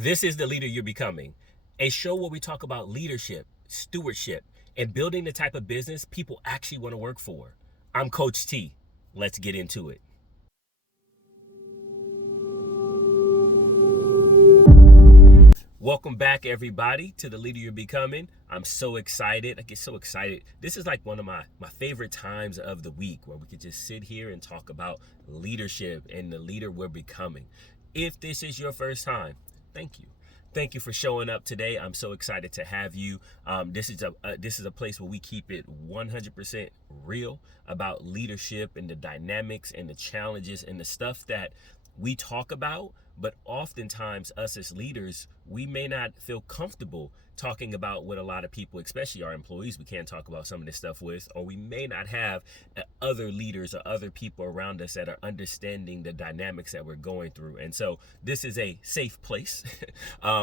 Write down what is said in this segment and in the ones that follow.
This is The Leader You're Becoming, a show where we talk about leadership, stewardship, and building the type of business people actually want to work for. I'm Coach T. Let's get into it. Welcome back, everybody, to The Leader You're Becoming. I'm so excited. I get so excited. This is like one of my favorite times of the week where we could just sit here and talk about leadership and the leader we're becoming. If this is your first time, thank you. Thank you for showing up today. I'm so excited to have you. This is a place where we keep it 100% real about leadership and the dynamics and the challenges and the stuff that we talk about, but oftentimes us as leaders, we may not feel comfortable talking about what a lot of people, especially our employees, we can't talk about some of this stuff with, or we may not have other leaders or other people around us that are understanding the dynamics that we're going through. And so this is a safe place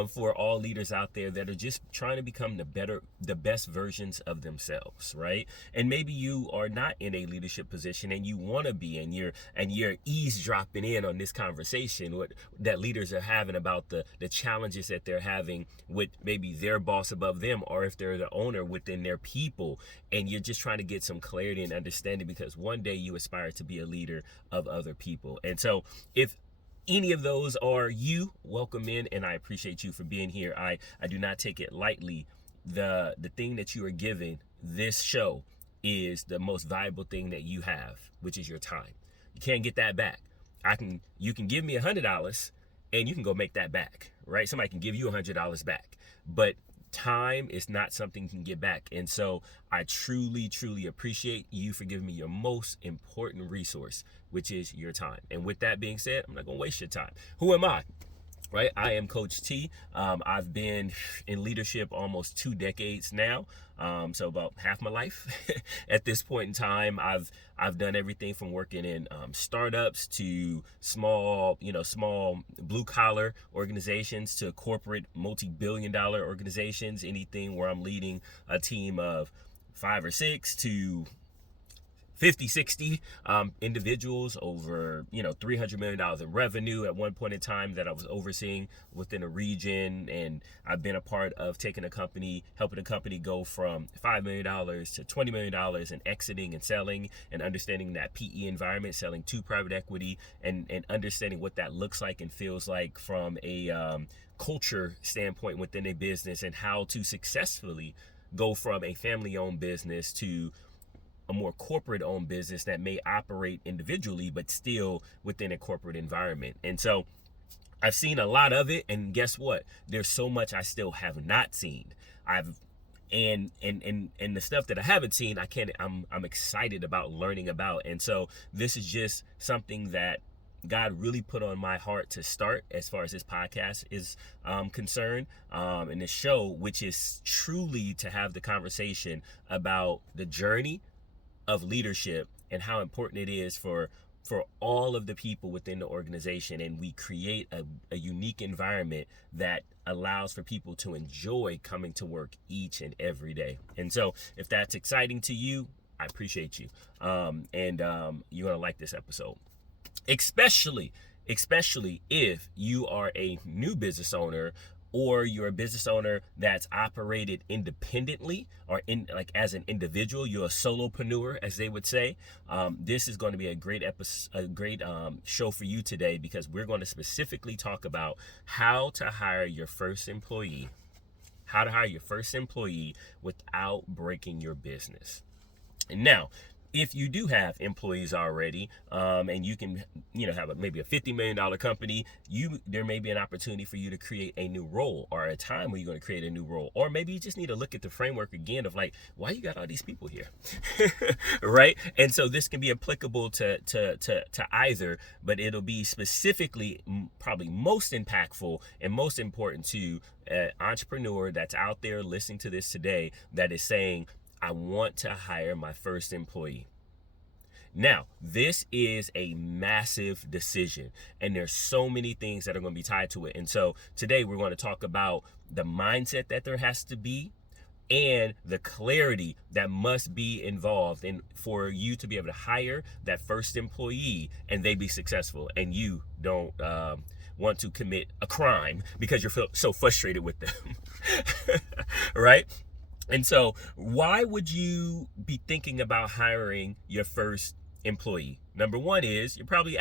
for all leaders out there that are just trying to become the best versions of themselves, right? And maybe you are not in a leadership position and you want to be, and you're eavesdropping in on this conversation that leaders are having about the challenges that they're having with maybe their boss above them, or if they're the owner within their people, and you're just trying to get some clarity and understanding because one day you aspire to be a leader of other people. And so if any of those are you, welcome in, and I appreciate you for being here. I do not take it lightly. The thing that you are giving this show is the most valuable thing that you have, which is your time. You can't get that back. You can give me $100 and you can go make that back, right? Somebody can give you $100 back, but time is not something you can get back. And so I truly, truly appreciate you for giving me your most important resource, which is your time. And with that being said, I'm not going to waste your time. Who am I? Right? I am Coach T. I've been in leadership almost 2 decades now. So about half my life at this point in time. I've done everything from working in startups to small blue collar organizations to corporate multi-billion-dollar organizations, anything where I'm leading a team of 5 or 6 to 50, 60 individuals, over $300 million in revenue at one point in time that I was overseeing within a region. And I've been a part of helping a company go from $5 million to $20 million and exiting and selling, and understanding that PE environment, selling to private equity, and understanding what that looks like and feels like from a culture standpoint within a business, and how to successfully go from a family-owned business to a more corporate-owned business that may operate individually but still within a corporate environment. And so I've seen a lot of it, and guess what? There's so much I still have not seen. And the stuff that I haven't seen, I'm excited about learning about. And so this is just something that God really put on my heart to start as far as this podcast is concerned, and this show, which is truly to have the conversation about the journey of leadership and how important it is for all of the people within the organization. And we create a unique environment that allows for people to enjoy coming to work each and every day. And so if that's exciting to you, I appreciate you. And you're going to like this episode, especially if you are a new business owner, or you're a business owner that's operated independently, or as an individual. You're a solopreneur, as they would say. This is going to be a great show for you today, because we're going to specifically talk about how to hire your first employee without breaking your business. And now, if you do have employees already, and you can, have maybe a $50 million company, there may be an opportunity for you to create a new role, or a time where you're going to create a new role. Or maybe you just need to look at the framework again of why you got all these people here, right? And so this can be applicable to either, but it'll be specifically probably most impactful and most important to an entrepreneur that's out there listening to this today that is saying, I want to hire my first employee. Now, this is a massive decision, and there's so many things that are going to be tied to it. And so today we're going to talk about the mindset that there has to be, and the clarity that must be involved in for you to be able to hire that first employee and they be successful, and you don't want to commit a crime because you're so frustrated with them. Right? And so, why would you be thinking about hiring your first employee? Number one is you're probably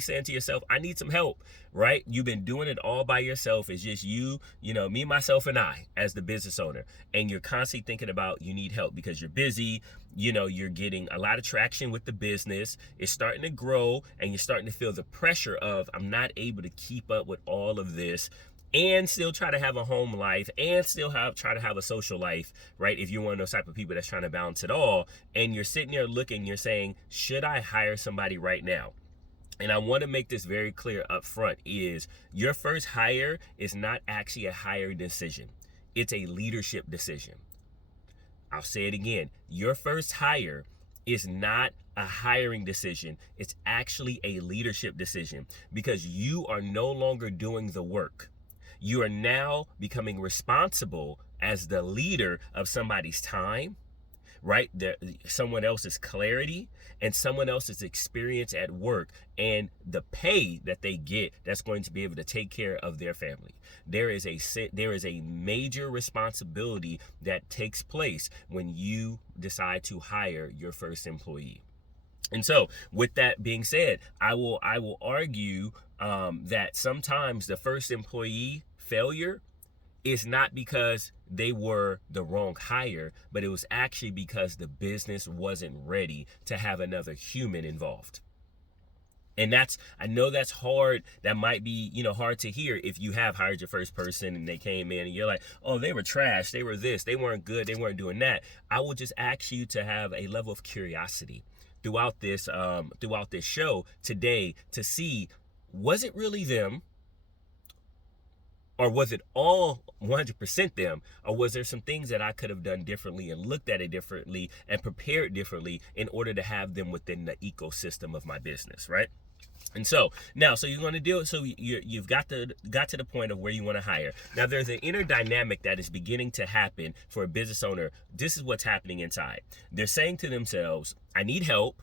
saying to yourself, I need some help, right? You've been doing it all by yourself. It's just you, me, myself, and I as the business owner. And you're constantly thinking about you need help because you're busy. You're getting a lot of traction with the business. It's starting to grow and you're starting to feel the pressure of, I'm not able to keep up with all of this and still try to have a home life and still try to have a social life, right? If you're one of those type of people that's trying to balance it all, and you're sitting there looking, you're saying, should I hire somebody right now? And I want to make this very clear up front is your first hire is not actually a hire decision. It's a leadership decision. I'll say it again. Your first hire is not a hiring decision. It's actually a leadership decision because you are no longer doing the work. You are now becoming responsible as the leader of somebody's time, right? Someone else's clarity and someone else's experience at work and the pay that they get that's going to be able to take care of their family. There is a major responsibility that takes place when you decide to hire your first employee. And so, with that being said, I will argue that sometimes the first employee failure is not because they were the wrong hire, but it was actually because the business wasn't ready to have another human involved. And I know that's hard. That might be, hard to hear if you have hired your first person and they came in and you're like, oh, they were trash. They were this. They weren't good. They weren't doing that. I will just ask you to have a level of curiosity throughout this show today to see, was it really them? Or was it all 100% them? Or was there some things that I could have done differently and looked at it differently and prepared differently in order to have them within the ecosystem of my business, right? And so now, you're going to do it. So you've got to the point of where you want to hire. Now, there's an inner dynamic that is beginning to happen for a business owner. This is what's happening inside. They're saying to themselves, I need help.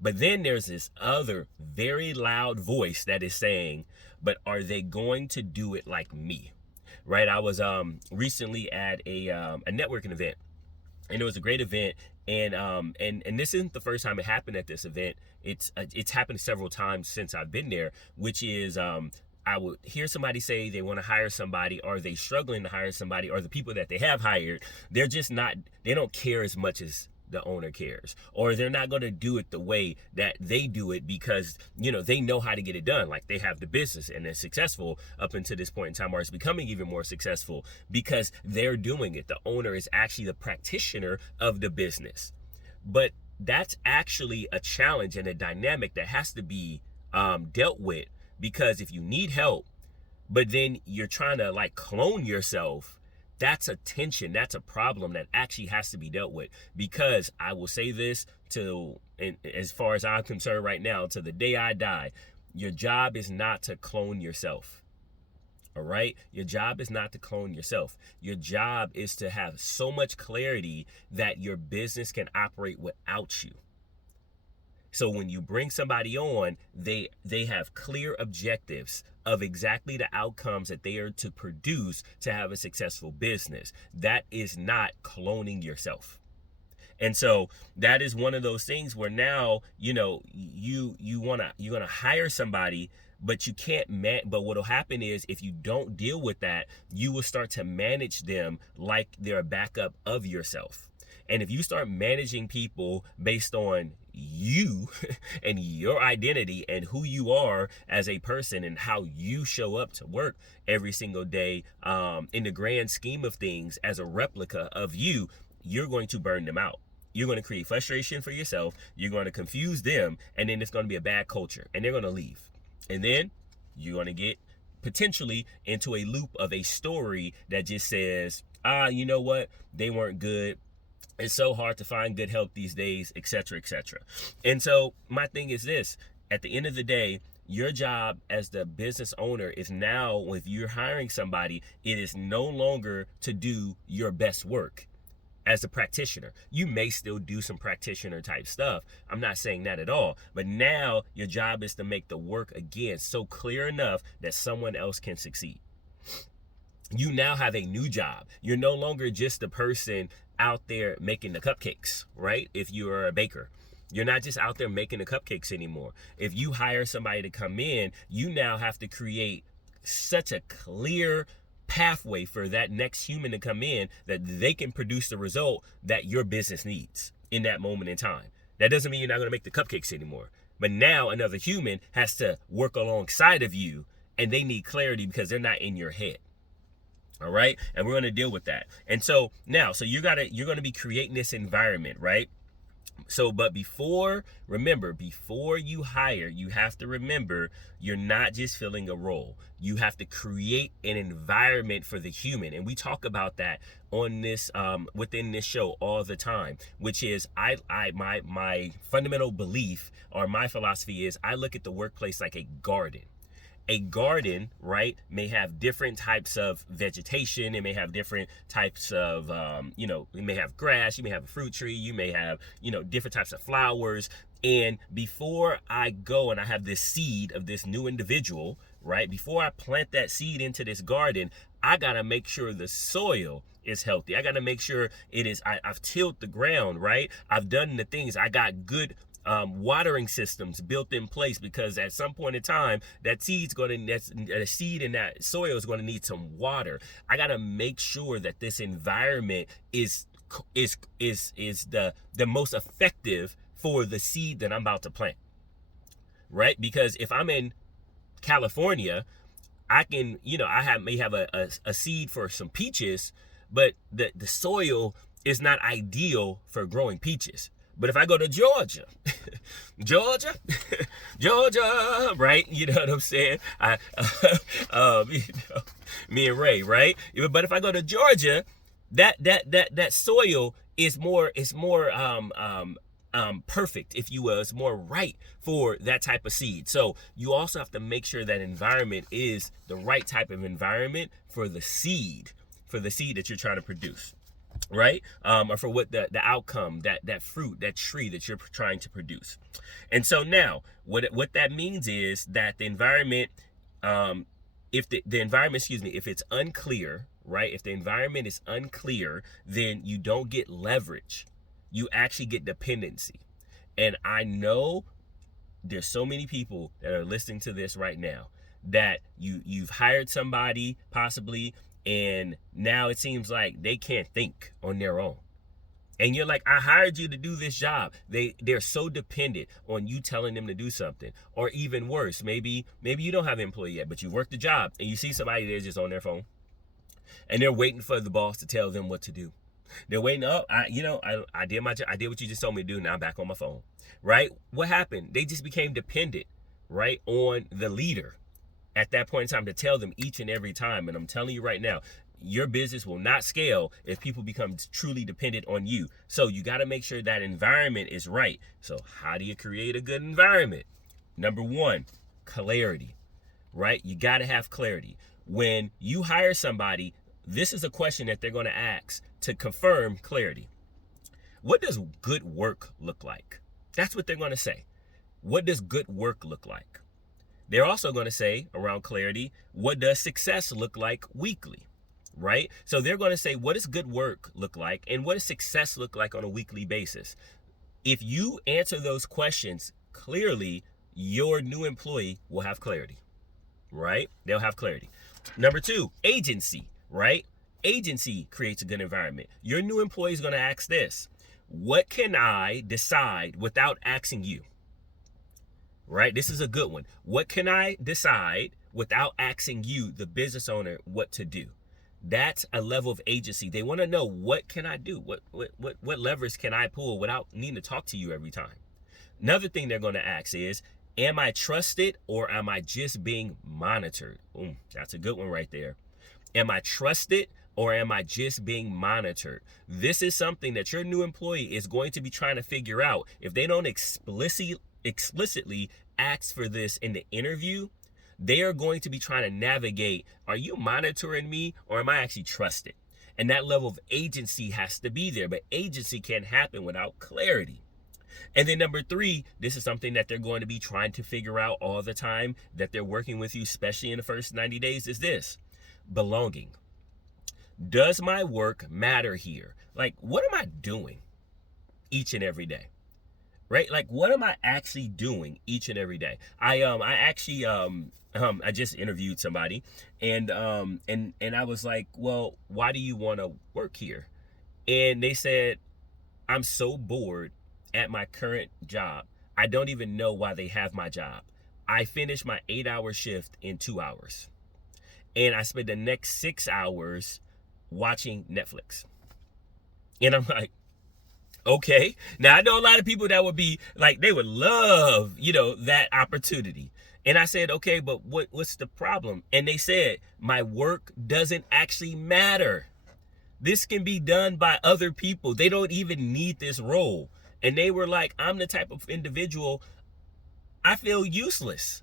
But then there's this other very loud voice that is saying, but are they going to do it like me? Right? I was recently at a networking event, and it was a great event. And this isn't the first time it happened at this event. It's happened several times since I've been there, which is I would hear somebody say they want to hire somebody, or they struggling to hire somebody, or the people that they have hired, they don't care as much as the owner cares, or they're not going to do it the way that they do it because they know how to get it done. Like, they have the business and they're successful up until this point in time, or it's becoming even more successful because they're doing it. The owner is actually the practitioner of the business. But that's actually a challenge and a dynamic that has to be dealt with, because if you need help but then you're trying to clone yourself, that's a tension, that's a problem that actually has to be dealt with. Because I will say this, as far as I'm concerned right now, to the day I die, your job is not to clone yourself. All right? Your job is not to clone yourself. Your job is to have so much clarity that your business can operate without you. So when you bring somebody on, they have clear objectives of exactly the outcomes that they are to produce to have a successful business. That is not cloning yourself. And so that is one of those things where now, you're going to hire somebody, but you can't but what'll happen is, if you don't deal with that, you will start to manage them like they're a backup of yourself. And if you start managing people based on you and your identity and who you are as a person and how you show up to work every single day, in the grand scheme of things, as a replica of you, you're going to burn them out. You're going to create frustration for yourself. You're going to confuse them. And then it's going to be a bad culture and they're going to leave. And then you're going to get potentially into a loop of a story that just says, you know what? They weren't good. It's so hard to find good help these days, etc., etc. And so my thing is this: at the end of the day, your job as the business owner is now, if you're hiring somebody, it is no longer to do your best work. as a practitioner. You may still do some practitioner type stuff. I'm not saying that at all. But now your job is to make the work again so clear enough that someone else can succeed. You now have a new job. You're no longer just the person out there making the cupcakes, right? If you are a baker, you're not just out there making the cupcakes anymore. If you hire somebody to come in, you now have to create such a clear pathway for that next human to come in that they can produce the result that your business needs in that moment in time. That doesn't mean you're not going to make the cupcakes anymore. But now another human has to work alongside of you, and they need clarity because they're not in your head. All right. And we're going to deal with that. And so now, you're going to be creating this environment, right? So, but before you hire, you have to remember you're not just filling a role. You have to create an environment for the human. And we talk about that on this, within this show all the time, which is my fundamental belief, or my philosophy is, I look at the workplace like a garden. A garden, right, may have different types of vegetation. It may have different types of, you may have grass, you may have a fruit tree, you may have, different types of flowers. And before I go and I have this seed of this new individual, right, before I plant that seed into this garden, I got to make sure the soil is healthy. I got to make sure it is, I've tilled the ground, right? I've done the things. I got good watering systems built in place, because at some point in time that seed in that soil is going to need some water. I got to make sure that this environment is the most effective for the seed that I'm about to plant, right? Because if I'm in California, I can, may have a seed for some peaches, but the soil is not ideal for growing peaches. But if I go to Georgia, Georgia, right? You know what I'm saying? Me and Ray, right? But if I go to Georgia, that soil is more perfect, if you will. It's more right for that type of seed. So you also have to make sure that environment is the right type of environment for the seed that you're trying to produce. Right? Or for what the outcome, that fruit, that tree that you're trying to produce. And so now what that means is that the environment, if the environment, if it's unclear, right? If the environment is unclear, then you don't get leverage. You actually get dependency. And I know there's so many people that are listening to this right now that you've hired somebody possibly, and now it seems like they can't think on their own. And you're like, I hired you to do this job. They're so dependent on you telling them to do something. Or even worse, maybe you don't have an employee yet, but you worked the job and you see somebody that's just on their phone and they're waiting for the boss to tell them what to do. They're waiting, I did my job. I did what you just told me to do. Now I'm back on my phone, right? What happened? They just became dependent, right, on the leader at that point in time to tell them each and every time. And I'm telling you right now, your business will not scale if people become truly dependent on you. So you got to make sure that environment is right. So how do you create a good environment? Number one, clarity, right? You got to have clarity. When you hire somebody, this is a question that they're going to ask to confirm clarity. What does good work look like? That's what they're going to say. What does good work look like? They're also going to say, around clarity, what does success look like weekly, right? So they're going to say, what does good work look like? And what does success look like on a weekly basis? If you answer those questions clearly, your new employee will have clarity, right? They'll have clarity. Number two, agency, right? Agency creates a good environment. Your new employee is going to ask this: what can I decide without asking you? Right? This is a good one. What can I decide without asking you, the business owner, what to do? That's a level of agency. They want to know, what can I do? What levers can I pull without needing to talk to you every time? Another thing they're going to ask is, am I trusted or am I just being monitored? That's a good one right there. Am I trusted or am I just being monitored? This is something that your new employee is going to be trying to figure out. If they don't explicitly ask for this in the interview, they are going to be trying to navigate, are you monitoring me or am I actually trusted? And that level of agency has to be there, but agency can't happen without clarity. And then number three, this is something that they're going to be trying to figure out all the time that they're working with you, especially in the first 90 days, is this: belonging. Does my work matter here? Like, what am I doing each and every day? Right? Like, what am I actually doing each and every day? I just interviewed somebody, and I was like, well, why do you want to work here? And they said, I'm so bored at my current job. I don't even know why they have my job. I finish my 8-hour shift in 2 hours, and I spend the next 6 hours watching Netflix. And I'm like, okay. Now, I know a lot of people that would be like, they would love, that opportunity. And I said, okay, but what's the problem? And they said, my work doesn't actually matter. This can be done by other people. They don't even need this role. And they were like, I'm the type of individual, I feel useless.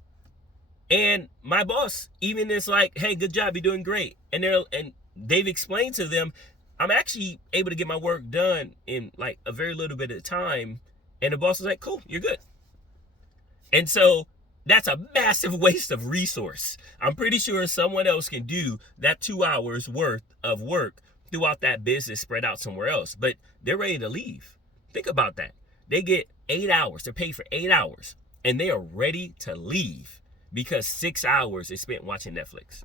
And my boss even is like, hey, good job, you're doing great. And they've explained to them, I'm actually able to get my work done in like a very little bit of time. And the boss was like, cool, you're good. And so that's a massive waste of resource. I'm pretty sure someone else can do that 2 hours worth of work throughout that business spread out somewhere else, but they're ready to leave. Think about that. They get 8 hours. They're paid for 8 hours, and they are ready to leave because 6 hours is spent watching Netflix.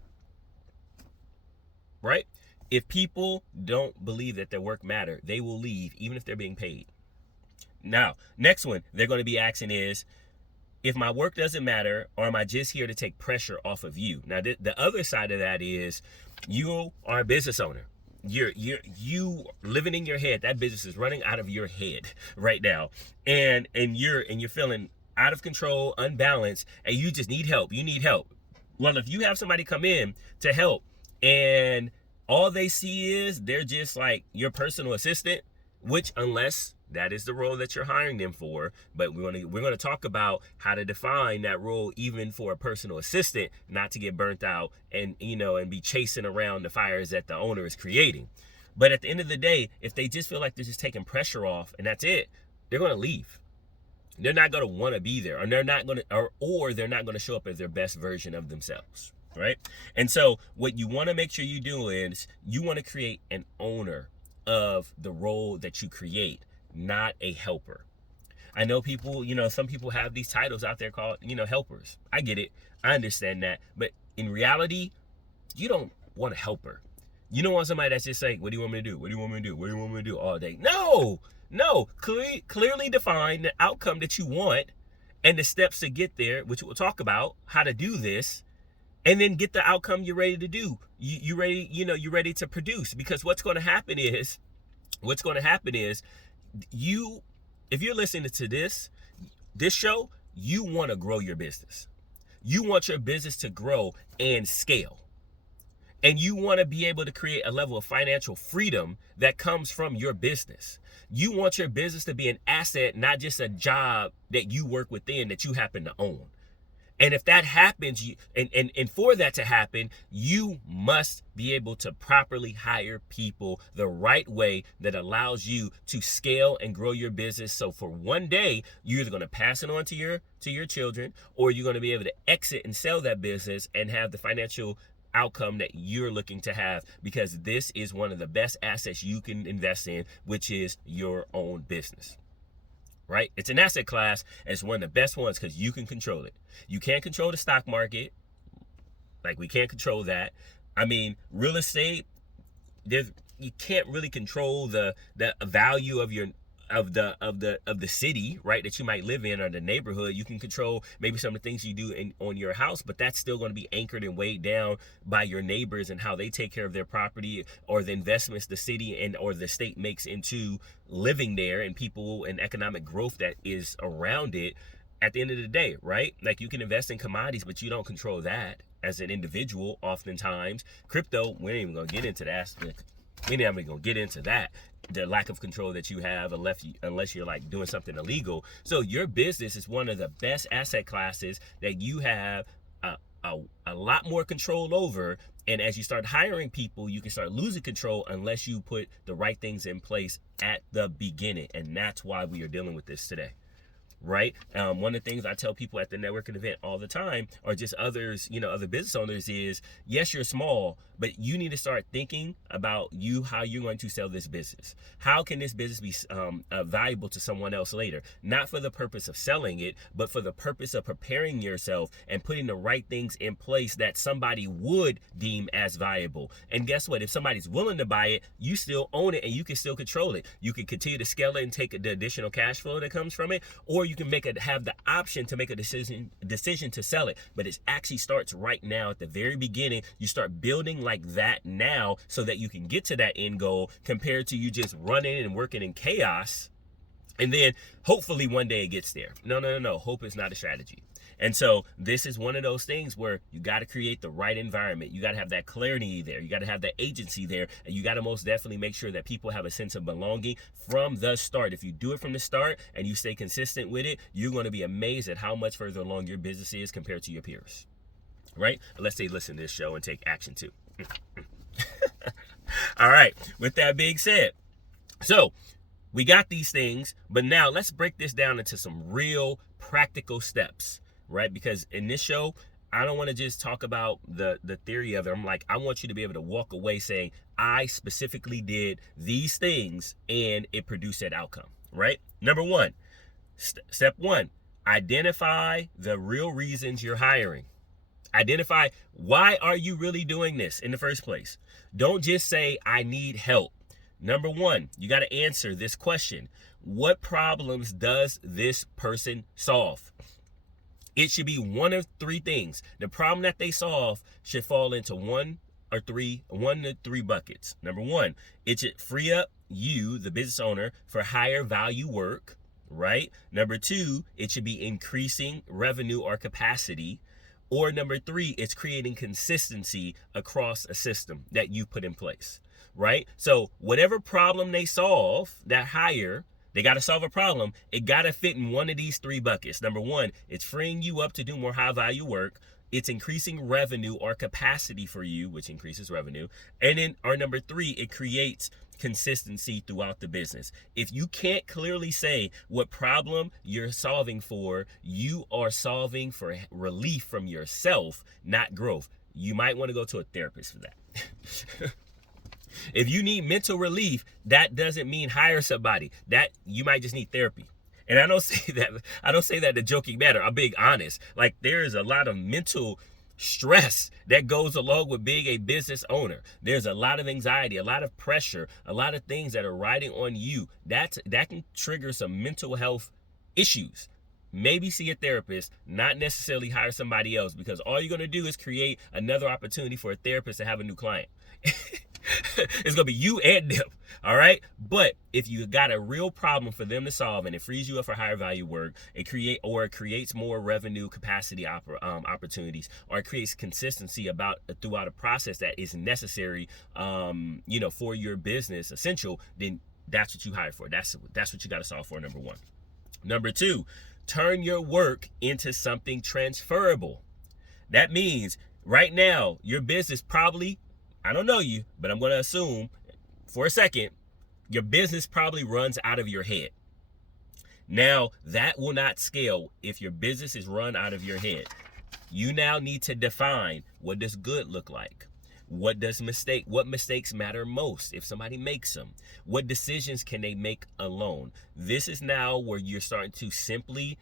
Right? If people don't believe that their work matter, they will leave even if they're being paid. Now, next one they're going to be asking is, if my work doesn't matter, or am I just here to take pressure off of you? Now, the other side of that is, you are a business owner. You living in your head. That business is running out of your head right now, and you're feeling out of control, unbalanced, and you just need help. You need help. Well, if you have somebody come in to help, and all they see is they're just like your personal assistant, which, unless that is the role that you're hiring them for, but we're going to talk about how to define that role even for a personal assistant, not to get burnt out and be chasing around the fires that the owner is creating. But at the end of the day, if they just feel like they're just taking pressure off and that's it, they're going to leave. They're not going to want to be there, or they're not going to show up as their best version of themselves. Right? And so what you want to make sure you do is you want to create an owner of the role that you create, not a helper. I know people, some people have these titles out there called, helpers. I get it. I understand that. But in reality, you don't want a helper. You don't want somebody that's just like, what do you want me to do? What do you want me to do? What do you want me to do all day? No. Clearly define the outcome that you want and the steps to get there, which we'll talk about how to do this, and then get the outcome you're ready to do. You're ready to produce, because what's going to happen is if you're listening to this show, you want to grow your business. You want your business to grow and scale. And you want to be able to create a level of financial freedom that comes from your business. You want your business to be an asset, not just a job that you work within that you happen to own. And if that happens, and for that to happen, you must be able to properly hire people the right way that allows you to scale and grow your business. So for one day, you're either going to pass it on to your children, or you're going to be able to exit and sell that business and have the financial outcome that you're looking to have, because this is one of the best assets you can invest in, which is your own business. Right? It's an asset class, and it's one of the best ones because you can control it. You can't control the stock market. Like, we can't control that. I mean, real estate, you can't really control the value of the city, right, that you might live in, or the neighborhood. You can control maybe some of the things you do on your house, but that's still going to be anchored and weighed down by your neighbors and how they take care of their property, or the investments the city or the state makes into living there, and people and economic growth that is around it. At the end of the day, right? Like, you can invest in commodities, but you don't control that as an individual. Oftentimes, crypto, we ain't even gonna get into that. We're not even gonna get into that. The lack of control that you have, unless you're like doing something illegal. So your business is one of the best asset classes that you have a lot more control over. And as you start hiring people, you can start losing control unless you put the right things in place at the beginning. And that's why we are dealing with this today. Right? One of the things I tell people at the networking event all the time, or just others, other business owners, is yes, you're small, but you need to start thinking about how you're going to sell this business. How can this business be valuable to someone else later? Not for the purpose of selling it, but for the purpose of preparing yourself and putting the right things in place that somebody would deem as valuable. And guess what? If somebody's willing to buy it, you still own it and you can still control it. You can continue to scale it and take the additional cash flow that comes from it, or you can have the option to make a decision to sell it. But it actually starts right now at the very beginning. You start building like that now so that you can get to that end goal, compared to you just running and working in chaos and then hopefully one day it gets there. No. Hope is not a strategy. And so this is one of those things where you got to create the right environment. You got to have that clarity there. You got to have that agency there. And you got to most definitely make sure that people have a sense of belonging from the start. If you do it from the start and you stay consistent with it, you're going to be amazed at how much further along your business is compared to your peers. Right? Let's say listen to this show and take action too. All right. With that being said, so we got these things, but now let's break this down into some real practical steps. Right? Because in this show, I don't want to just talk about the theory of it. I want you to be able to walk away saying, I specifically did these things and it produced that outcome, right? Number one, step one, identify the real reasons you're hiring. Identify, why are you really doing this in the first place? Don't just say, I need help. Number one, you got to answer this question. What problems does this person solve? It should be one of three things. The problem that they solve should fall into one to three buckets. Number one, it should free up you, the business owner, for higher value work, right? Number two, it should be increasing revenue or capacity. Or number three, it's creating consistency across a system that you put in place, right? So whatever problem they solve, that hire, they got to solve a problem. It got to fit in one of these three buckets. Number one, it's freeing you up to do more high value work. It's increasing revenue or capacity for you, which increases revenue. And then, or number three, it creates consistency throughout the business. If you can't clearly say what problem you're solving for, you are solving for relief from yourself, not growth. You might want to go to a therapist for that. If you need mental relief, that doesn't mean hire somebody. That you might just need therapy. And I don't say that in a joking manner. I'm being honest. Like, there is a lot of mental stress that goes along with being a business owner. There's a lot of anxiety, a lot of pressure, a lot of things that are riding on you. That can trigger some mental health issues. Maybe see a therapist, not necessarily hire somebody else, because all you're going to do is create another opportunity for a therapist to have a new client. It's going to be you and them. All right. But if you got a real problem for them to solve and it frees you up for higher value work, it creates more revenue capacity opportunities, or it creates consistency throughout a process that is necessary, for your business, essential, then that's what you hire for. That's what you got to solve for. Number one. Number two, turn your work into something transferable. That means right now, your business probably, I don't know you, but I'm going to assume for a second, your business probably runs out of your head. Now, that will not scale if your business is run out of your head. You now need to define, what does good look like? What mistakes matter most if somebody makes them? What decisions can they make alone? This is now where you're starting to simply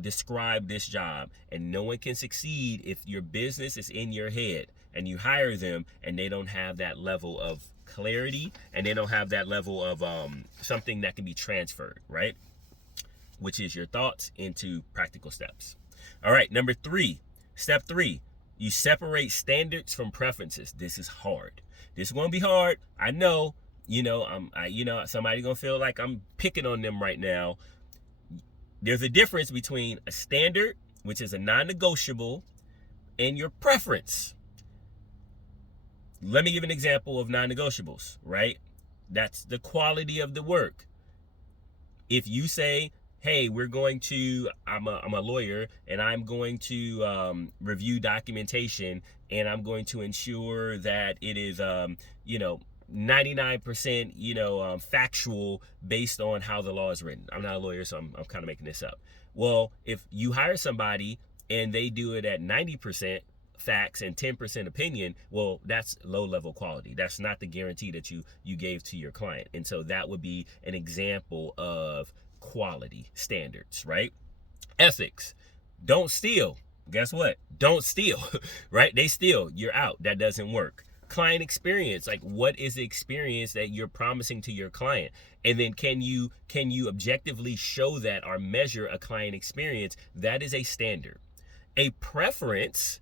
describe this job, and no one can succeed if your business is in your head and you hire them and they don't have that level of clarity and they don't have that level of something that can be transferred, right? Which is your thoughts into practical steps. All right, step three, you separate standards from preferences. This is hard. This is going to be hard. I know, somebody's going to feel like I'm picking on them right now. There's a difference between a standard, which is a non-negotiable, and your preference. Let me give an example of non-negotiables, right? That's the quality of the work. If you say, hey, I'm a lawyer, and I'm going to review documentation, and I'm going to ensure that it is, 99%, factual based on how the law is written. I'm not a lawyer, so I'm kind of making this up. Well, if you hire somebody and they do it at 90% facts and 10% opinion, well, that's low level quality. That's not the guarantee that you gave to your client. And so that would be an example of quality standards, right? Ethics. Don't steal. Guess what? Don't steal. Right? They steal, you're out. That doesn't work. Client experience, like what is the experience that you're promising to your client? And then can you objectively show that or measure a client experience? That is a standard. A preference,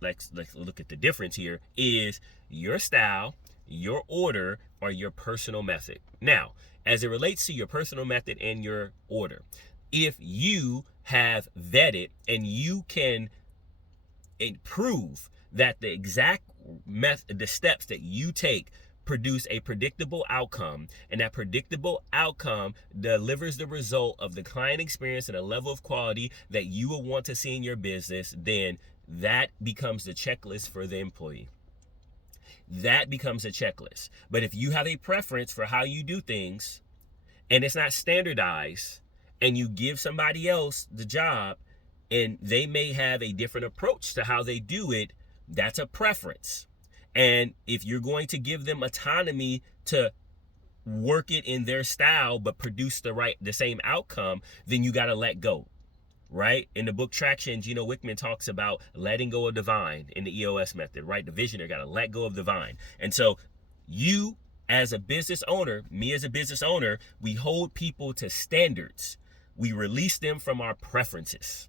let's look at the difference here, is your style, your order, or your personal method. Now, as it relates to your personal method and your order, if you have vetted and you can prove that the exact method, the steps that you take produce a predictable outcome, and that predictable outcome delivers the result of the client experience and a level of quality that you will want to see in your business, then that becomes the checklist for the employee. That becomes a checklist. But if you have a preference for how you do things and it's not standardized, and you give somebody else the job and they may have a different approach to how they do it, that's a preference. And if you're going to give them autonomy to work it in their style but produce the same outcome, then you got to let go. Right? In the book Traction, Gino Wickman talks about letting go of the vine in the EOS method, right? The visionary got to let go of the vine. And so you as a business owner, me as a business owner, we hold people to standards. We release them from our preferences.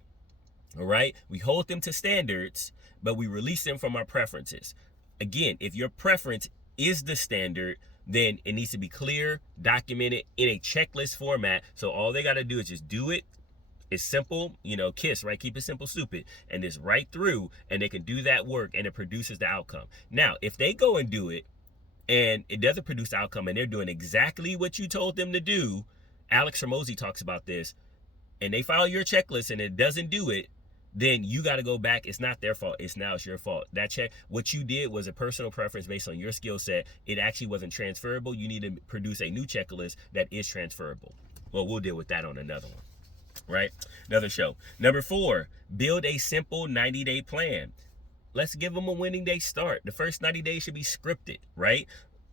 All right? We hold them to standards, but we release them from our preferences. Again, if your preference is the standard, then it needs to be clear, documented in a checklist format. So all they got to do is just do it. It's simple, KISS, right? Keep it simple, stupid. And it's right through, and they can do that work, and it produces the outcome. Now, if they go and do it, and it doesn't produce the outcome, and they're doing exactly what you told them to do, Alex Hormozy talks about this, and they follow your checklist, and it doesn't do it, then you got to go back. It's not their fault. It's your fault. What you did was a personal preference based on your skill set. It actually wasn't transferable. You need to produce a new checklist that is transferable. Well, we'll deal with that on another one. Right? Another show. Number 4, build a simple 90-day plan. Let's give them a winning day start. The first 90 days should be scripted, right?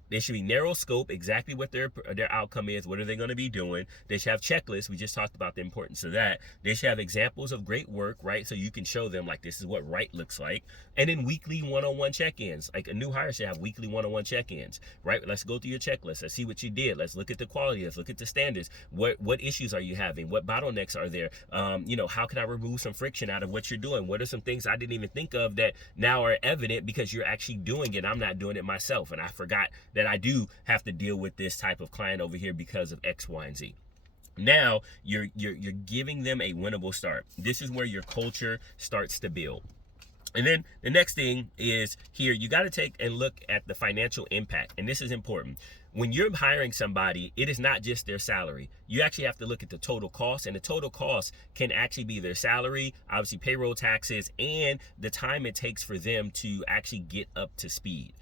They should be narrow scope, exactly what their outcome is. What are they going to be doing? They should have checklists. We just talked about the importance of that. They should have examples of great work, right? So you can show them, like, this is what right looks like. And then weekly one-on-one check-ins. Like, a new hire should have weekly one-on-one check-ins, right? Let's go through your checklist. Let's see what you did. Let's look at the quality. Let's look at the standards. What issues are you having? What bottlenecks are there? How can I remove some friction out of what you're doing? What are some things I didn't even think of that now are evident because you're actually doing it? I'm not doing it myself, and I forgot that I do have to deal with this type of client over here because of X, Y, and Z. Now you're giving them a winnable start. This is where your culture starts to build. And then the next thing is here, you got to take and look at the financial impact. And this is important. When you're hiring somebody, it is not just their salary. You actually have to look at the total cost, and the total cost can actually be their salary, obviously payroll, taxes, and the time it takes for them to actually get up to speed.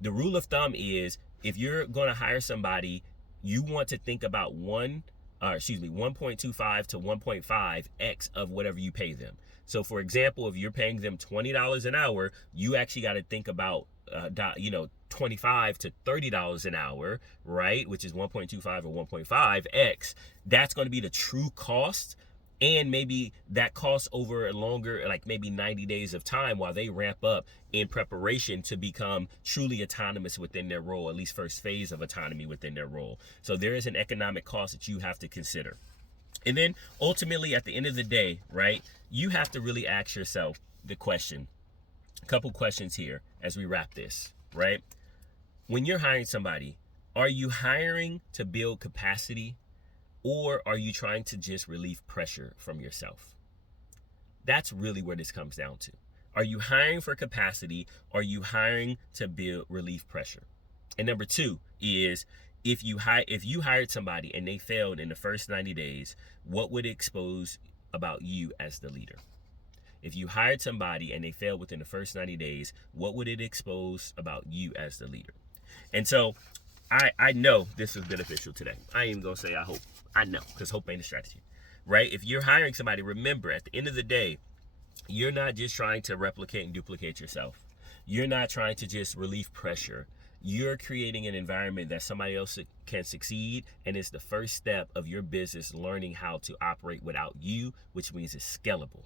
The rule of thumb is, if you're going to hire somebody, you want to think about 1.25 to 1.5x of whatever you pay them. So for example, if you're paying them $20 an hour, you actually got to think about $25 to $30 an hour, right? Which is 1.25 or 1.5x. That's going to be the true cost. And maybe that costs over a longer, like maybe 90 days of time while they ramp up in preparation to become truly autonomous within their role, at least first phase of autonomy within their role. So there is an economic cost that you have to consider. And then ultimately at the end of the day, right, you have to really ask yourself the question, a couple questions here as we wrap this, right? When you're hiring somebody, are you hiring to build capacity? Or are you trying to just relieve pressure from yourself? That's really where this comes down to. Are you hiring for capacity? Or are you hiring to relieve pressure? And number 2 is If you hired somebody and they failed in the first 90 days, what would it expose about you as the leader? If you hired somebody and they failed within the first 90 days, what would it expose about you as the leader? And so I know this is beneficial today. I ain't even gonna say I hope. I know, because hope ain't a strategy, right? If you're hiring somebody, remember, at the end of the day, you're not just trying to replicate and duplicate yourself. You're not trying to just relieve pressure. You're creating an environment that somebody else can succeed, and it's the first step of your business learning how to operate without you, which means it's scalable,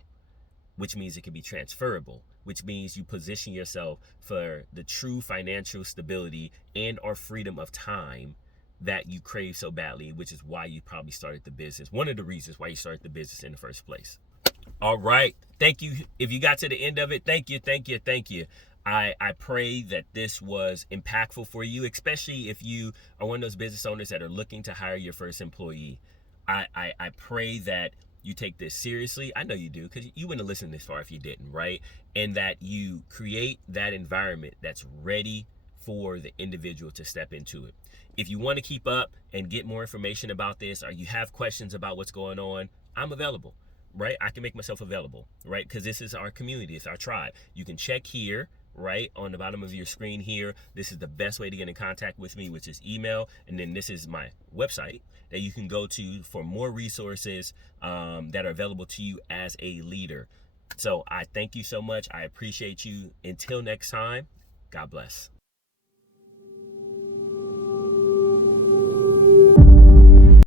which means it can be transferable, which means you position yourself for the true financial stability and or freedom of time that you crave so badly, which is why you probably started the business. One of the reasons why you started the business in the first place. All right. Thank you. If you got to the end of it, thank you. I pray that this was impactful for you, especially if you are one of those business owners that are looking to hire your first employee. I pray that you take this seriously. I know you do, because you wouldn't have listened this far if you didn't, right? And that you create that environment that's ready for the individual to step into it. If you want to keep up and get more information about this, or you have questions about what's going on, I'm available, right? I can make myself available, right? Because this is our community, it's our tribe. You can check here, right on the bottom of your screen here. This is the best way to get in contact with me, which is email. And then this is my website that you can go to for more resources that are available to you as a leader. So I thank you so much. I appreciate you. Until next time, God bless.